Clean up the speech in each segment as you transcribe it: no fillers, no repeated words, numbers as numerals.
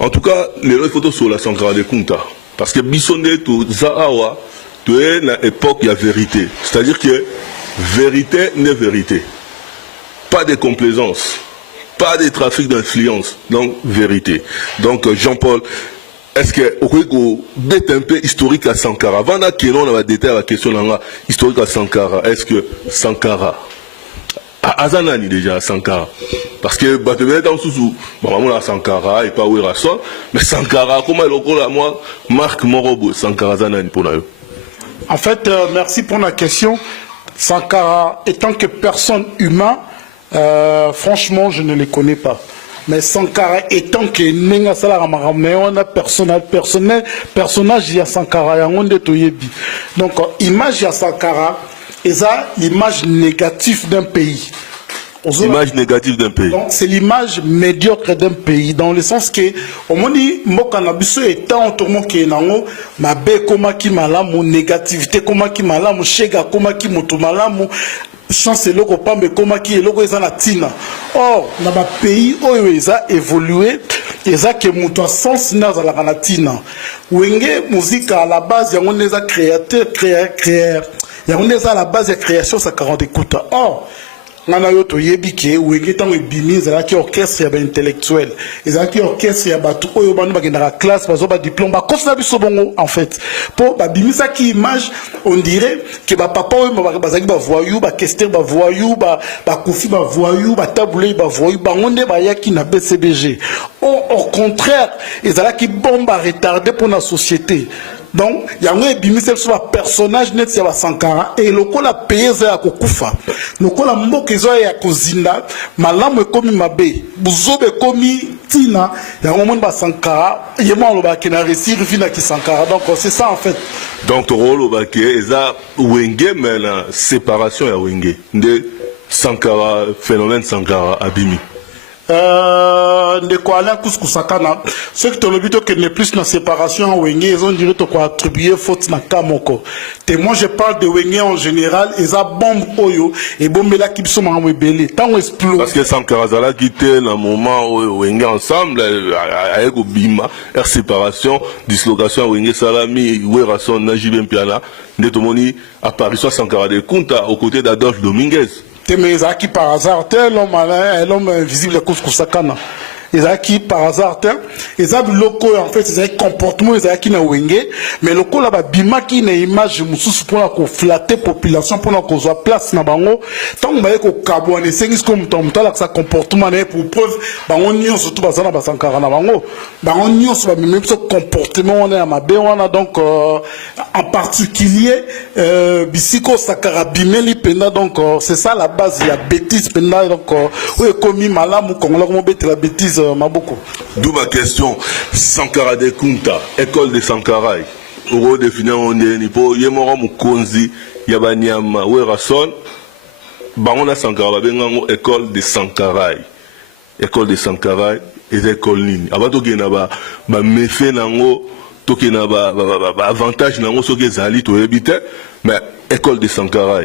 En tout cas, les photos sur la Sankara de Kunta. Parce que Bissonde, tout Zahawa, tu es dans l'époque, il y a vérité. C'est-à-dire que vérité n'est vérité. Pas de complaisance. Pas de trafic d'influence. Donc, vérité. Donc, Jean-Paul, est-ce que, au coup, d'être un peu historique à Sankara, avant qu'on va détailler la question historique à Sankara, est-ce que Sankara, Azanani déjà Sankara, parce que Batebele dans sous bon on Sankara et pas Werason, mais Sankara comment il moi Marc Morobo Sankara Azanani pour nous. En fait, merci pour la question. Sankara étant que personne humain, franchement je ne les connais pas. Mais Sankara étant que Nenga Salara mais on a personnage il y a Sankara et on est toyebi. Donc image il y a Sankara. Et ça, l'image négative d'un pays. L'image négative d'un pays. Donc, c'est l'image médiocre d'un pays. Dans le sens que, au moment où Mokanabiso est tant tout le monde qui est dans le ma bé koma ki malamu, négativité koma ki malamu, shega koma ki moto malamu, chance et logo pas mais koma ki et logo ezana tina. Or, dans ma pays, où ils a évolué, ils a que moto sens n'a za la ganatina. Wenge musique à la base, il y a un créateur, créateur. Il y a à la base de la création, ça 40 écoutes. Or, on a eu Toyebike, où il y a un bimi, il y a un orchestre intellectuel. Il y a un orchestre, il y a un classe, il y a un diplôme. En fait, pour bimi, ça qui image, on dirait que papa, il va voyou, Kester, va voyou, Koufi, va voyou, Taboulé, va voyou, on est qui n'a BCBG. Au contraire, il y a qui bombe à retarder pour la société. Donc, il y a un bimisel sur un personnage net sur la Sankara et le coup la payé à Kokufa. Le coup la moque est à Kozinda, malam comme Mabé, Bouzobe comme Tina, il y a un moment de Sankara, il y a un moment qui n'a réussi à qui Sankara. Donc, c'est ça en fait. Donc, ton rôle au baquet, est à Wenge, mais la séparation est à Wenge. De Sankara, phénomène Sankara, Abimi. De quoi aller Kouskousakana, ceux qui te le but qu'il n'est plus dans séparation en Wenge, ils ont dit que quoi attribuer faute na Kamoko. Et moi je parle de Wenge en général, ils ont bombe Oyo et bombe là qui sont en rebelle. Tant on explose. Parce que Sankara Zala quitté dans le moment où Wenge ensemble avec Obima, leur séparation, dislocation Wenge Salami, Werason, Najib Mpiana, Netomoni apparition Sankara de Kunta aux côtés d'Adolphe Dominguez. Mais ils ont qui par hasard, l'homme invisible Kouskousakana. Ils ont qui par hasard, ils ont locaux en fait, ils ont comportement, ils ont qui na wenge, mais locaux là-bas, bima qui na image moussous pour qu'on flatter population, pour qu'on soit place na bango, tant qu'on va qu'on kabouane, c'est comme ton là que ça comportement n'est pour preuve, bango nion surtout basana basankara na bango, bango nion sur même ce comportement on est à ma bé, on a donc en particulier bisiko sakara bimeli penda donc c'est ça la base, il y a bêtise penda donc où est commis malamu qu'on l'a comment bête la bêtise. D'où ma question, Sankara de Kunta, école de Sankara. Au définir on est nipo, yemora mukonzi, yabanyama, werason, banona Sankara, bengango école de Sankara. École de Sankara, et école ligne. Avant tout ba méfait nango, tout ba avantage nango so zali to habiter, mais école de Sankara.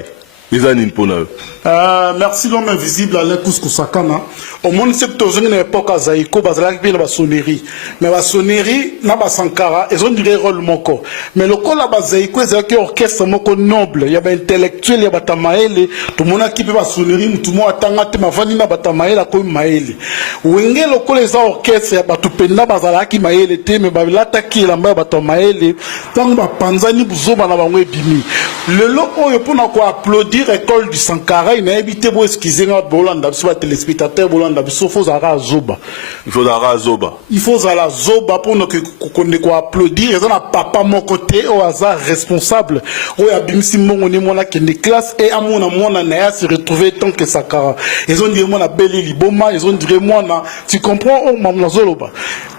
Merci l'homme invisible Alain Kouskousakana. Au monde c'est que une époque à Zaïko, bazalaki bien la sonnerie. Mais la sonnerie, na ba Sankara, ils ont du rôle moko. Mais le col là Zaïko, c'est un orchestre moko noble. Il y a des intellectuels, il y a batamaele. Tout le monde a qui peut la sonnerie, tout le monde a tangate ma vanille na batamaele comme maele. Wenge le col les orchestres, il y a batupenda bazalaki maele te, mais babilata qui la mba batamaele. Tant ba panzani buzoba na bangwe bimi. Le loco yo pour na ko applaudir école du Sankara, il n'a évité pour excuser notre Bolanda, soit téléspectateur Bolanda, il faut à Zoba. Il faut à Zoba. Il faut à la Zoba pour nous qu'on applaudir. Ils ont un papa mon côté au hasard responsable. Où il y a Bimsi mon qui est classe et à mon anaïa se retrouver tant que Sankara. Ils ont dit moi la belle liboma, ils ont dit moi tu comprends oh maman Zoloba.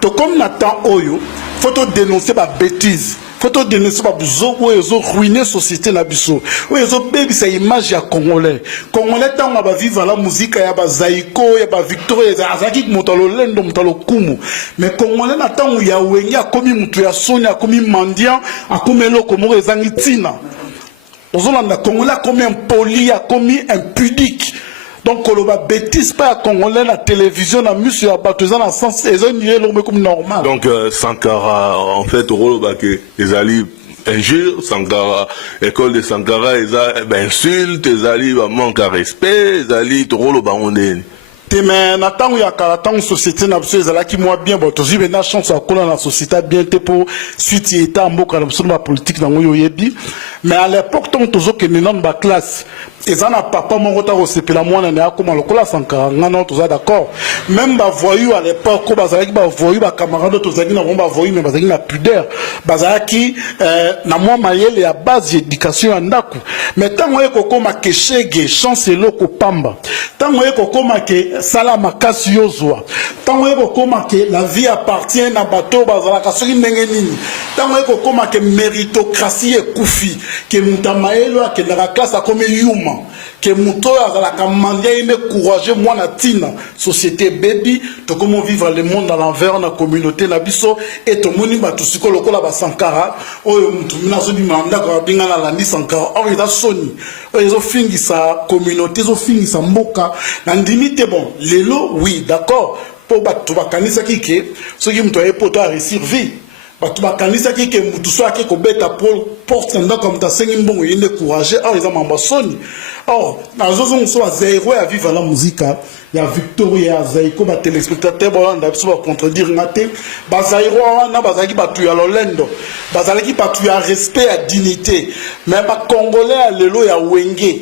Donc comme Nathan Oyo, faut te dénoncer ma bêtise. Faut te dénoncer pas bouzo où ils ont ruiné société na biso. Où ils ont baby sa image ya congolais. Congolais tant on va vivre la musique ya ba Zaïko, ya ba Victor, ya Azaki motalo lendo motalo kumu. Mais congolais na tant où ya wengi a commis mutu ya Sonia, a commis mendiant, a commis lo comme rezangitina. Ozolanda congolais a commis impoli, a commis impudique. donc koloba bêtise pas congolais la télévision na monsieur ya bato eza na sens ezo nié l'homme comme normal. Donc Sankara en fait roloba que les alliés injure Sankara école de Sankara insulte les alliés manque à respect les alliés roloba ondeni. Mais na tango ya kala tango société na biso ezalaki moi bien bon tozi bena chance akola na société bien te pour suite état mboka na biso na politique na ngoyo yebi mais à l'époque tant tozo ke nina ba classe ezana papa moko ta kosepela mwana na akoma lokola Sankara ngana toza d'accord même ba voyou à l'époque ko bazalaki ba voyou ba camarade tozaki na ba voyou mais bazalaki na pudeur bazalaki na moi mayele ya base d'éducation ya ndaku mais tango ekokoma ke shege chance eloko pamba tango ekokoma ke sala makasi yozwa tango ekokoma ke la vie appartient na bato bazalaka soki ndenge nini tango ekokoma ke méritocratie ekufi ke mutamayelo akendaka classe akome yuma que muto azalaka mandia ine courageux mwana tina société baby to comment vivre le monde à l'envers na communauté na biso et to moni ba tusiko lokola ba Sankara oyo mutu mina so di manda ko binga na landi Sankara or eza soni oyo fingi sa communauté zo fingi sa mboka na ndimite bon lelo oui d'accord po ba to bakanisa kike so ki muto epoto a réussir vie bato bakanisa kike mutu so ake ko beta porte nda comme ta sengi mbongo yende courageux or eza mamba soni. Or, dans un sens, zéro à vivre la musique, il y a Victoria, Zaïko, les téléspectateurs, on va contredire Naté, Bazaïro, on a Bazaki Batu à l'Olendo, Bazalaki Batu à respect, à dignité, mais les Congolais à l'élo et à Wenge.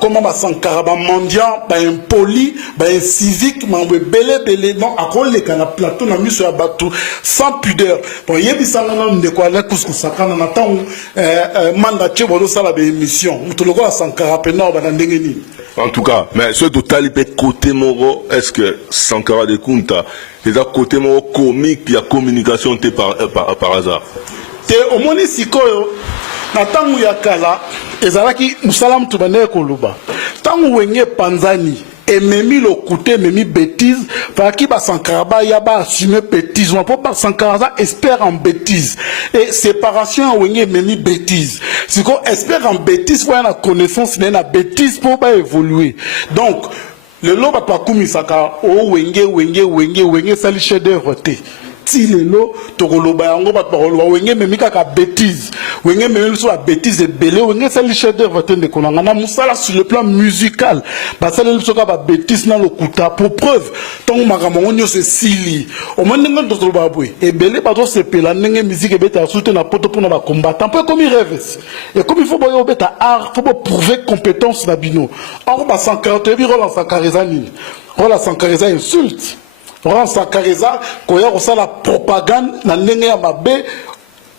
Comment ba Sankara ba mendiant ba impoli ba civique ma belé non à cause les kana plateau na miso ya bateau sans pudeur bon yebi sangana de quoi la couscous sakana na temps manda chebolo sala ba émission mutoloko la Sankara pena ba ndengeni. En tout cas mais ce total peut côté moro est-ce que Sankara de Kunta les à côté moro comique il y a communication par hasard te au moni sikoyo na tangu ya kala ezalaki musalam tubane koluba tangu wenge panzani ememi lo côté memi bêtise par qui ba Sankara ba ya ba assumer bêtise on peut pas Sankara espère en bêtise et séparation wenge memi bêtise si ko espère en bêtise faut la connaissance na bêtise pour pas évoluer donc le loba pa kumisaka o wenge sali chef-d'œuvre te si lelo tokoloba yango bato bakoloba wenge memi kaka bêtise wenge memi so ba bêtise ebele wenge sali chef-d'œuvre te ndeko na ngana musala sur le plan musical basala so ka ba bêtise na lokuta pour preuve tongo makambo ngo nyose sili o mande ngo tokoloba boy ebele bato sepela ndenge musique ebeta soute na poto pona ba combattant peu comme il rêve et comme il faut boyo beta art faut prouver compétence na bino or ba 140 bi rola Sankara nini rola Sankara insulte Laurent Sankara koya ko sala propagande na ndenge ya mabe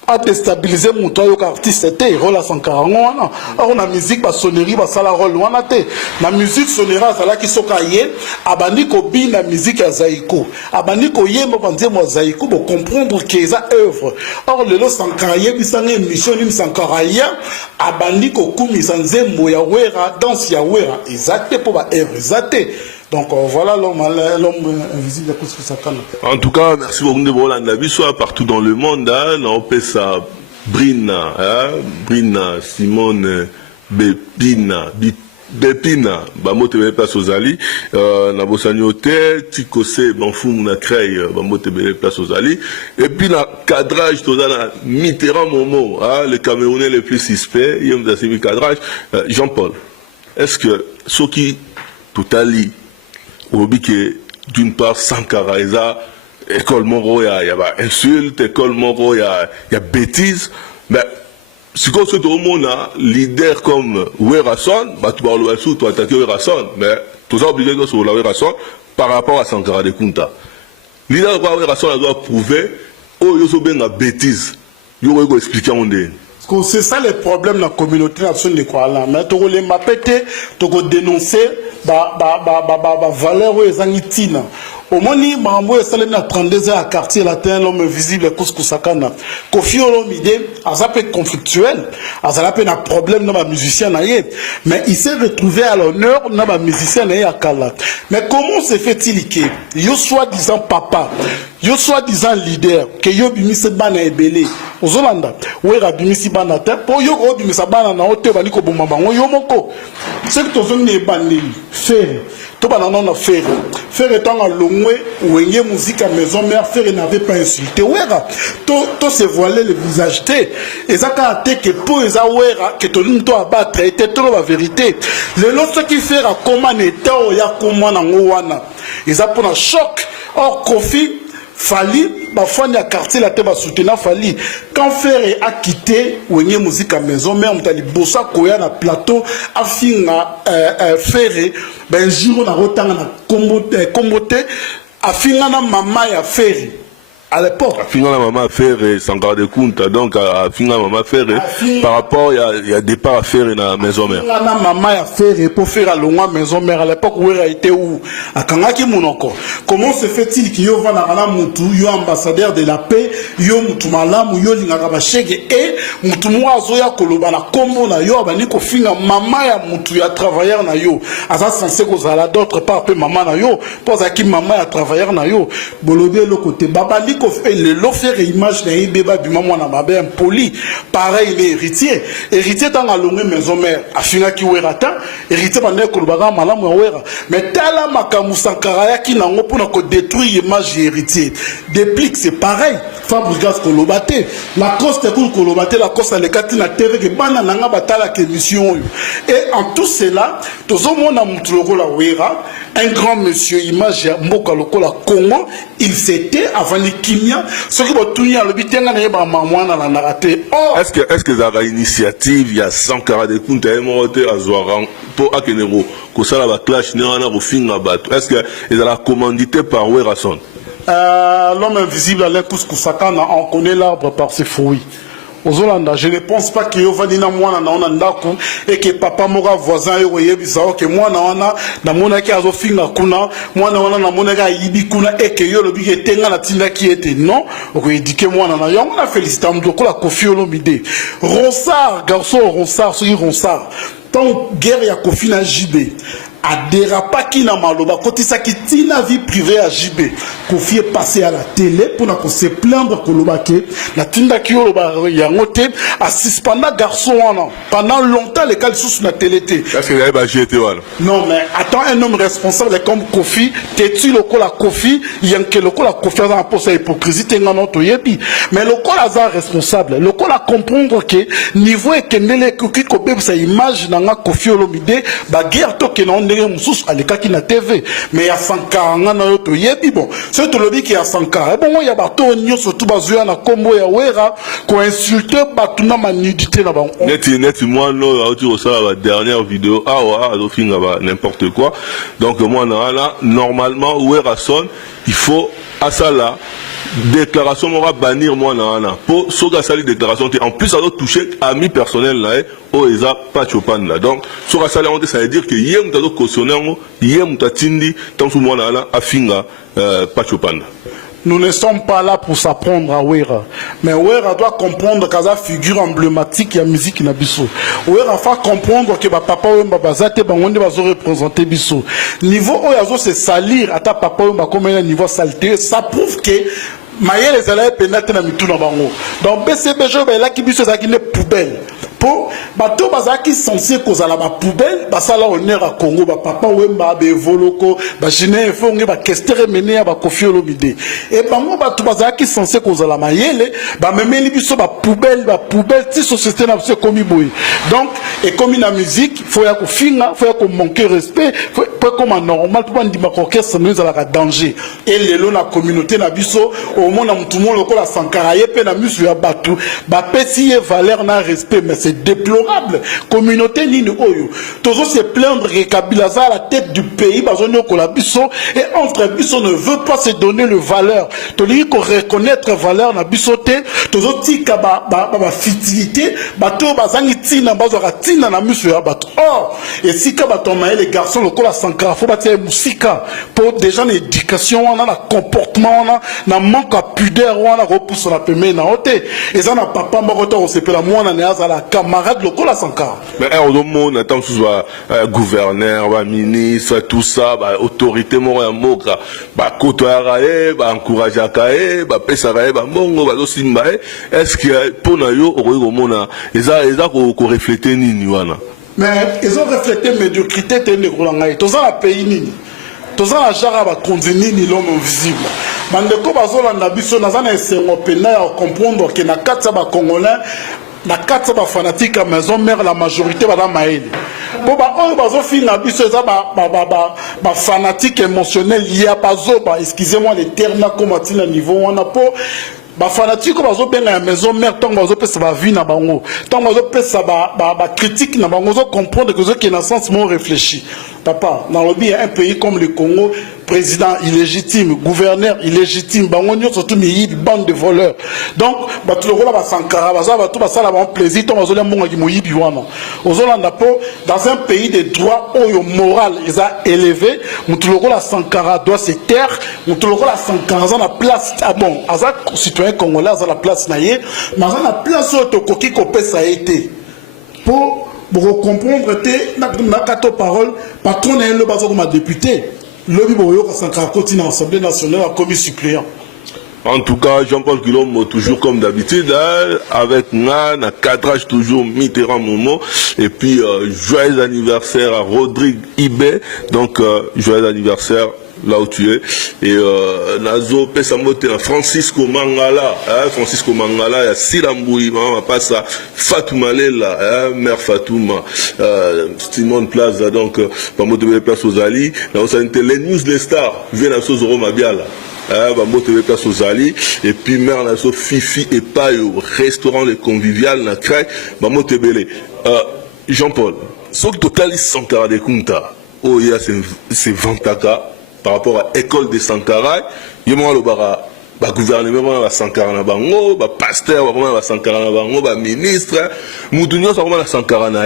a déstabiliser muto yo artiste te rola Sankara ngona or na musique ba sonnerie ba sala rôle wana te na musique sonnerie sala ki soka ye abandi ko bi na musique ya Zaïko abandi ko yemba banze mo Zaïko bo comprendre que ça œuvre or le Sankara ye bisanga émission ni Sankara ya abandi ko kumisa nzembo ya wera danse ya wera exacte pour ba œuvre exacte. Donc voilà l'homme invisible de Couscous Sakana. En tout cas, merci beaucoup de voir la vie soit partout dans le monde. On peut ça Brina, Simone, Bepina, bah moi te mets pas aux ali, na bossanioté, tikose, banfou na crée, bah moi te mets pas aux ali. Et puis na cadrage, tout ça Mitterrand Momo, le Camerounais le plus suspect, il y a un cadrage. Jean-Paul, est-ce que ce qui tout ali au que d'une part Sankara école Moro il y a insulte école Moro il y a bêtise mais si qu'on se tout le monde a leader comme Werason bah tu parles sous tu attaquer Werason mais tout ça obligé de sur la Werason par rapport à Sankara de Kunta leader quoi Werason doit prouver oh yo so ben la bêtise yo go expliquer on dit. C'est ça le problème de la communauté nationale de Kuala. Mais tu les mapete, tu dénoncer valeur ou les anitina. au moni mambo esalemi na 32 à quartier latin l'homme visible kuskusakana Koffi Olomide azape conflictuel azape na problème na ba musicien na ye mais il s'est retrouvé à l'honneur na ba musicien na ye akala mais comment se fait-il que yo soi-disant papa yo soi-disant leader que yo bimisi bana ebele ozolanda wera bimisi bana te po yo ko bimisa bana na ote bani ko bomba bango yo moko c'est que tozongi ne bandeli faire to bana non faire étant à longwe wenge musique à maison mère faire n'avait pas insulté wera to se voiler le visage te ezaka te que po eza wera que to linto abattre était trop la vérité le lot qui faire à comment état o ya comment na ngwana eza pour un choc or Koffi Fali, bafani à quartier la teba soutenir Fali. Quand Ferré a quitté, ouenye musique à maison, mais on t'a dit bossa koya na plateau, afin Ferré, ben jiro na rotan na comboté, afin na mama ya Ferré. À l'époque. Afin la maman Ferré, sans garder compte, donc afin la maman Ferré, par rapport il y a départ à Ferré dans la maison mère. La maman ya Ferré pour faire à longue maison mère à l'époque où elle a été où à Kangaki Monoko. Comment se fait-il qu'il y a na mutu yo ambassadeur de la paix, yo mutu malamu yo lingaka bashege et mutu mwazo ya koloba na kombo na yo bani ko finga maman ya mutu ya travailleur na yo. Asa censé ko zala d'autre part peu maman na yo, pose ki maman ya travailleur na yo. Bolobé le côté babali le lot faire image d'un bébé du maman na babé impoli pareil il est héritier dans la longue maison mère afina ki werata héritier bande ko baga malamu wera mais tala makamu sankara ya ki nango pour ko détruire image héritier déplique c'est pareil Fabregas kolobate la coste cool kolobate la coste les katina TV que bana nanga batala que mission et en tout cela tozo mona mutuloko la wera un grand monsieur image ya mboka lokola Congo il s'était avant les kimia ce qui va tourner à l'hôpital na yeba mamwana la narate est-ce que ça a initiative il y a 140 de compte à monter à Zoaran pour akenero ko sala ba clash ne wana ko finga bato est-ce que ils a commandité par Werason l'homme invisible à l'Kuskusakana on connaît l'arbre par ses fruits. Ozolanda, je ne pense pas que Yovanina mwana na ona ndaku et que papa mora voisin yo yebisa que mwana na mona ki azofinga kuna mwana wana na mona ka yibi kuna et que yo lobi ke tenga na tinda ki était non ko éduquer mwana na yo na féliciter mdoko la Koffi Olomide Ronsard garçon Ronsard sur Ronsard tant guerre ya Koffi na JB a dérapé na maloba côté ça qui tina vie privée à JB Koffi est passé à la télé pour qu'on se plaindre que la tinda qui ya ngote a suspendu garçon pendant longtemps les cas sous la télé est-ce que il va jeter voilà non mais attends un homme responsable comme Koffi t'es-tu le la Koffi yanke le la Koffi a pour sa hypocrisie tenga noto yebi mais le la responsable le la comprendre que niveau et kendele qui ko sa image na Koffi Olomide ba guerre to que non mususu alekaki na TV mais ya Sankara na yo to yebi bon ce to lobi ki ya Sankara bon ya bato nyonso to bazuya na kombo ya wera ko insulter bato na manudité na bango net moi no auti ça la dernière vidéo awa azofinga ba n'importe quoi donc moi na normalement Werason il faut à ça là déclaration m'aura bannir moi na pour soga sali déclaration en plus ça doit toucher amis personnels là oh eza pas chopan là donc soga sali on ça veut dire que yem ta do cautionner yem ta tindi tant sous moi na afinga pas chopan. Nous ne sommes pas là pour s'apprendre à Wera. Mais Wera doit comprendre qu'à sa figure emblématique, il y a musique na biso. Wera fa comprendre que papa ou babazate ba onde bazo représenter biso. Niveau oyazo se salir ata papa ou comme un niveau saleté, ça prouve que Maïe les élèves pénètrent dans mitou na bango. Donc BCBJ ba la ki biso za ki ne poubelle. Pour bateau bazaki censé cause à la poubelle, basala honneur à Congo, ba papa wemba be voloko, ba jine fonge ba kestere mené à ba Koffi Olomide. Et bango bateau bazaki censé cause à la mayele, ba memeli biso ba poubelle ti société na biso komi boy. Donc et comme la musique, faut ya ko finga, faut ya ko manquer respect, faut pas comme normal tout bandi ba orchestre nous à la danger. Et lelo na communauté na biso au monde na mutumo lokola Sankara yepe na musu ya batu, ba pesi valeur na respect mais c'est déplorable. Communauté nini oyo. Toujours se plaindre que Kabila à la tête du pays, bazonyo kolabiso et entre biso ne veut pas se donner le valeur. Toli ko reconnaître valeur na bisoté, toujours tika ba fitilité, bato bazangi tina bazora tina na musu ya bato. Or, et si les garçons, le la Sankara, faut bâtir musika pour déjà l'éducation, on a le comportement, on a manque à pudeur, on a repousse la pemé na oté. Et ça n'a pas mort on s'est la moi on a la camarade le la Sankara. Mais on attend soit gouverneur, ministre, tout ça, autorité moi moka, koto arae, encourager akae, pesa rae, mongo, simba. Est-ce que pour nayo mona ils ont reflété nini wana? Mais ils ont reflété médiocrité te nekolangai. Tous dans la pays nini. Tous dans la jara ba konzini ni l'homme invisible. Bandeko bazolanda biso nazana esengo pena ya comprendre que na katsa ba congolais na katsa ba fanatique à maison mère la majorité ba la maele. Bon ba on bazo finna biso za ba fanatique émotionnel lié à bazo ba excusez-moi les termes na comme à niveau on a pas ba fanatique ko bazo benga ya maison mère tant bazo pesa ba vie na bango tant bazo pesa ba critique na bango zo comprendre que zo qui na sens mon réfléchi papa dans le bien un pays comme le Congo président illégitime gouverneur illégitime bango nyo surtout mi bande de voleurs donc ba tout le rôle ba Sankara baza ba tout ba sala ba plaisir tant bazo le mbonga ki moyibi wana ozolanda po dans un pays de droit oyo moral ils a élevé tout le rôle la Sankara doit se taire tout le rôle la Sankara za na place ah bon aza citoyen congolais à la place naïe, mais à la place où tu coquille copé ça a été pour comprendre que na kato parole patron est le bazo comme député le biboyo ka Sankara continue en Assemblée nationale a commis suppléant. En tout cas, Jean-Paul Kilombo, toujours comme d'habitude, avec un cadrage toujours Mitterrand Momo. Et puis, joyeux anniversaire à Rodrigue Ibé. Donc, joyeux anniversaire là où tu es. Et Nazo Pesamote, Francisco Mangala, Francisco Mangala, il y a Silamboui, on passe à Fatouma Lela, mère Fatouma, Simone Plaza, donc, Pamote Place aux Ali. Les news des stars viennent à Sozoro Mabiala. Et puis mère la Fifi et pas au restaurant les convivial na craie Jean-Paul ce total Sankara de Kunta oh il y a c'est Vantaka par rapport à école de Sankara il y a le bara gouvernement va Sankara na bango pasteur va Sankara na bango ministre mudunyo ça va Sankara na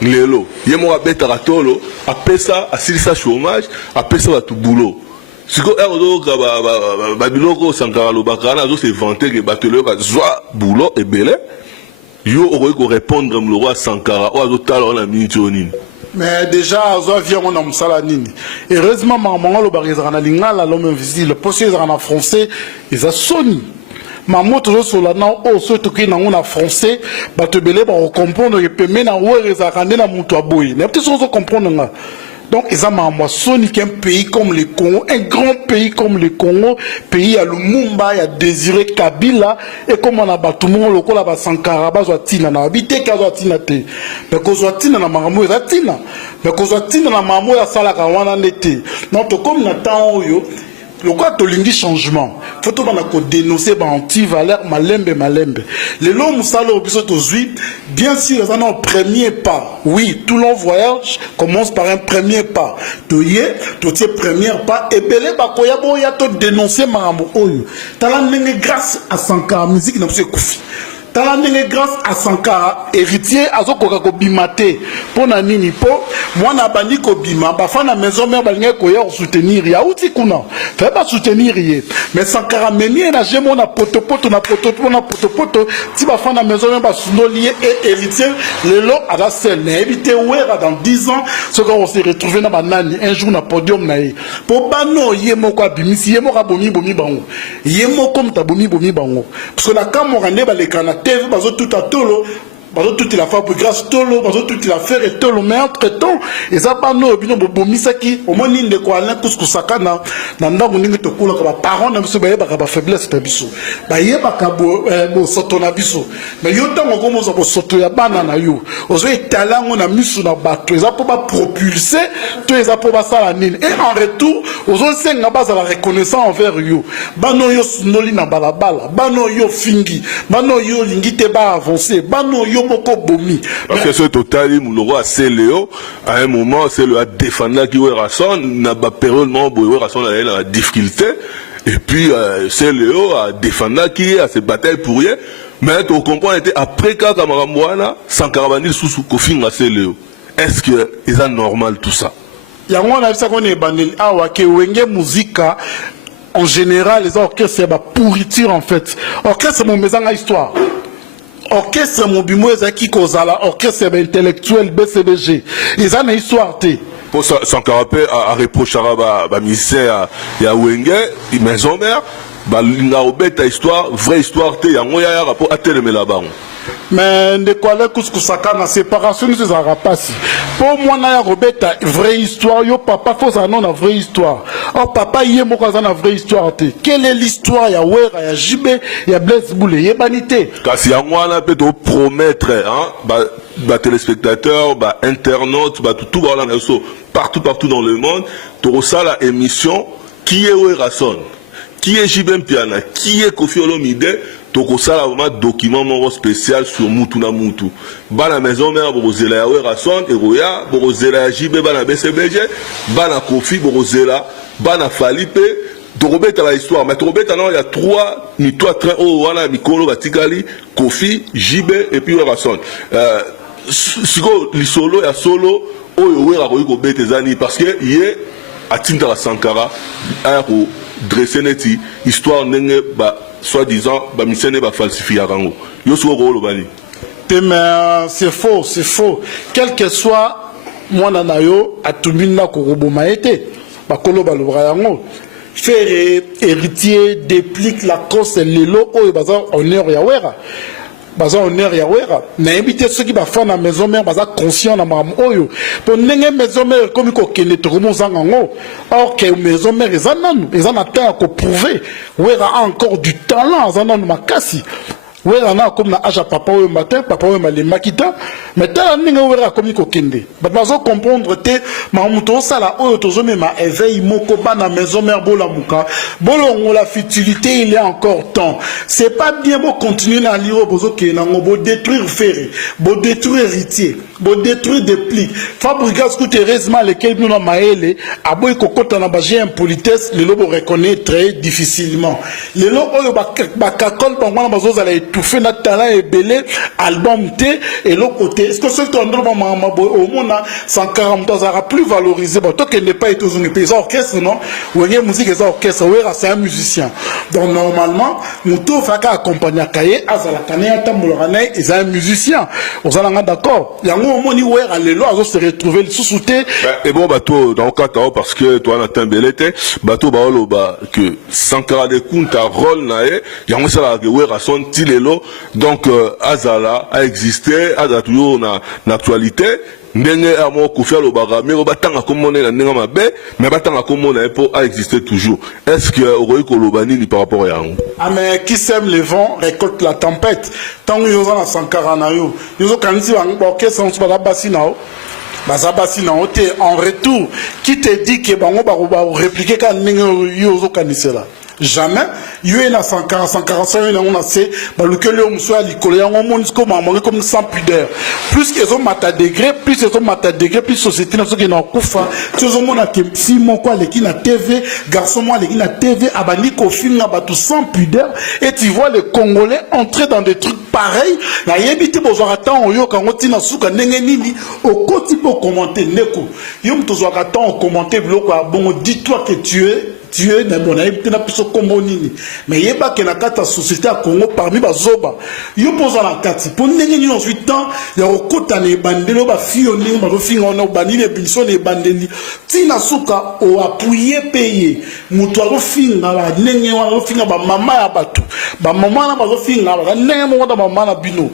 lelo il y a moi beta ratolo après ça asilisa chômage après ça va tout boulot. Si vous avez Babiloko Sankara Lobakana, vous avez vanté que Bateleur va soit boulot et belé. Vous aurez répondre le roi Sankara ou à d'autres talents la minute. Mais déjà, vous avez vu mon salanine. Heureusement, maman le barizana lingala l'homme invisible. Le poste en français, ils ont sonné. Maman toujours sur la nan oh surtout qui n'a en français, Batebele va comprendre que peut même où ils ont ramené la mouton à boy. Mais peut-être qu'ils comprendre là. Donc, ils ont un pays comme le Congo, un grand pays comme le Congo, pays à Lumumba, il y a Désiré Kabila, et comme on a battu tout le monde, le a Sankara, Tina, na habité Kazatina te. Mais Kozwatina na Maramou, Zatina. Mais Kozwatina na Maramou, ya Salaka, wana nete. Donc, comme Nathan Oyo, le quoi to lingi changement faut to bana ko dénoncer ba anti-valeur malembe les longs musalo obiso to zui bien sûr ça non premier pas oui tout long voyage commence par un premier pas to yé to tie premier pas et belé ba ko ya bo ya to dénoncer marambo oyo tala ndenge grâce à Sankara musique na se kufi tala ndenge grâce à Sankara héritier azokoka ko bimate pona nini po mwana bandi ko bima ba fana maison mère balinga ko ya soutenir ya uti kuna fait pas soutenir yé mais Sankara meni na jemo na potopoto ti ba fana maison mère ba sunolier et héritier le lot à la selle na éviter ouera dans 10 ans ce qu'on se retrouver na banani un jour na podium na yé po bano yé moko abimisi yé moko bomi bango yé moko comme ta bomi bango parce que la camorane ba les kana TV bazo tout à tolo bazo tout il a fait pour grâce tolo bazo tout il a fait et tolo mais entre temps et ça pas no bino bomisaki au moins ninde ko ala kuskusaka na ndango ningi to kula ka parents na biso ba faiblesse ta biso ba yeba ka bo soto na biso mais yo tango ko mo zo soto ya bana na yo ozo etalango na misu na bato eza po ba propulser to eza po ba sala nini et en retour ozo senga baza la reconnaissance envers yo bano yo sunoli na balabala bano yo fingi bano yo lingite ba avancer bano yo boko bomi parce que ce total le roi Céléo à un moment c'est le défendre qui est rason n'a pas période moment boy rason la difficulté et puis Céléo a défendre qui a se bataille pour rien mais tu comprends était après quand Camarambouana Sankara bandi sous Kofinga Céléo est-ce que c'est normal tout ça? Yango na bisa ko ne bandeli awa ke wenge muzika en général les orchestres ba pourriture en fait. Orchestre mon mezanga histoire. Orchestre mon bimo ezaki kozala orchestre intellectuel BCBG. Ils ont une histoire té. Pour ça Sankara a reproché à ministère ya wenge maison mère ba linga obeta histoire vraie histoire té yango ya rapport à telemela bango. Mais de quoi les couscoussaka na séparation nous ezara passi. Pour moi na ya robeta vraie histoire yo papa faut ça non la vraie histoire. Oh papa yé moko za na vraie histoire té. Quelle est l'histoire ya Wera ya Jibé ya Blaise Boulé yebanité. Kasi yango na peut promettre hein ba téléspectateurs ba internautes ba tout ba na so partout dans le monde to ça la émission qui est Wera Son, qui est Jibé Mpiana, qui est Kofi Olomide. Toko sala vraiment document mon spécial sur Mutu na Mutu. Bana maison mère borozela ya Wera Son et roya borozela ya JB bana BCBG bana Kofi borozela bana Falipe Torobeta la histoire mais Torobeta non il y a trois ni toi train oh wana mikolo batikali Kofi JB et puis Wera Son. Siko li solo ya solo oyo Wera ko bete zani parce que yé atinda la Sankara a ko dresser neti histoire nenge ba soi-disant, bah, missionné va falsifier à Rango. C'est faux, c'est faux. Quel que soit, moi, nanayo, à tout le monde, Korobo Maete, Bakolo Balobrayango, faire héritier, déplique la cause, l'élo, oh, bazar, honneur, yawera. Bazar, honneur, yawera. N'a invité ceux qui va faire la maison mère, bazar, conscient, na mam, oyo. Pour n'engue maison mère, comme il faut te remonte en or que maison mère, ils en attendent à prouver. Wera a encore du talent, ils en ont ma casse. Wera na comme na aja papa ou matin, papa ou ma les makita, mais t'as n'engue wera comme il faut kende. But bazo comprendre te, ma mouton sala oyo tozo me ma éveil moko ba na maison mère bola muka. Bolon la futilité, il y a encore temps. C'est pas bien beau continuer à lire bozo ke nango bo détruire ferré, bo détruire héritier, bo détruire des plis. Fabrigas coûte heureusement lesquels nous na maele, aboy kokota na baje impolitesse, les lobo reconnaît très difficilement. Les lobo oyo ba kakol bangwana bazo za tout fait notre talent et belé album T et l'autre côté est-ce que ce qu'on doit au monde 140 ans aura plus valorisé bon toi qui n'est pas été aux pays orchestre non ou une musique est orchestre ou c'est un musicien donc normalement muto faka accompagner kaye azala kané tambolorane est un musicien on s'en d'accord il y a un moment où les lois se retrouver le sous-souté et bon bateau dans le cas parce que toi na tambelete bateau baolo ba que Sankara de Kunta rôle nae il y a un ça la Wera Son donc Azala a existé, Azala toujours na actualité. Ndenge amo kufia lo baga mais batanga komone na ndenge mabe mais batanga komone pour a exister toujours. Est-ce que Oroy Kolobani ni par rapport à yango? Ah mais qui sème le vent récolte la tempête. Tant que yoza na Sankara na yo, yozo kanisi bango orchestre on se bada basina o. Bazabasi na ote en retour qui te dit que bango ba répliquer kan ndenge yozo kanisela. Jamais. Yé na 145 on a c'est le que le monsieur a licolé en monde comme sans pudeur. Plus qu'ils ont mata degré, plus ils ont mata degré, plus société na qui na kufa. Tu os mon a si mon quoi les qui na TV, garçon moi les qui na TV abani kofi na ba tout sans pudeur et tu vois les Congolais entrer dans des trucs pareils. Na yebiti bozwa temps yo quand on tina suka ndenge nini au côté pour commenter neko. Yo mtozwa temps commenter bloc bon dis-toi que tu es na bon aïe na piso kombo nini mais yeba que na kata société à Congo parmi bazoba yo poza la kati pour ndenge ni ensuite temps ya okota ne bandelo ba fioni ba finga on bani ne biso ne bandeli tina suka o appuyer payer mutu a finga ba ndenge wa finga ba mama ya batu ba mama na ba finga ba ndenge mo da mama na bino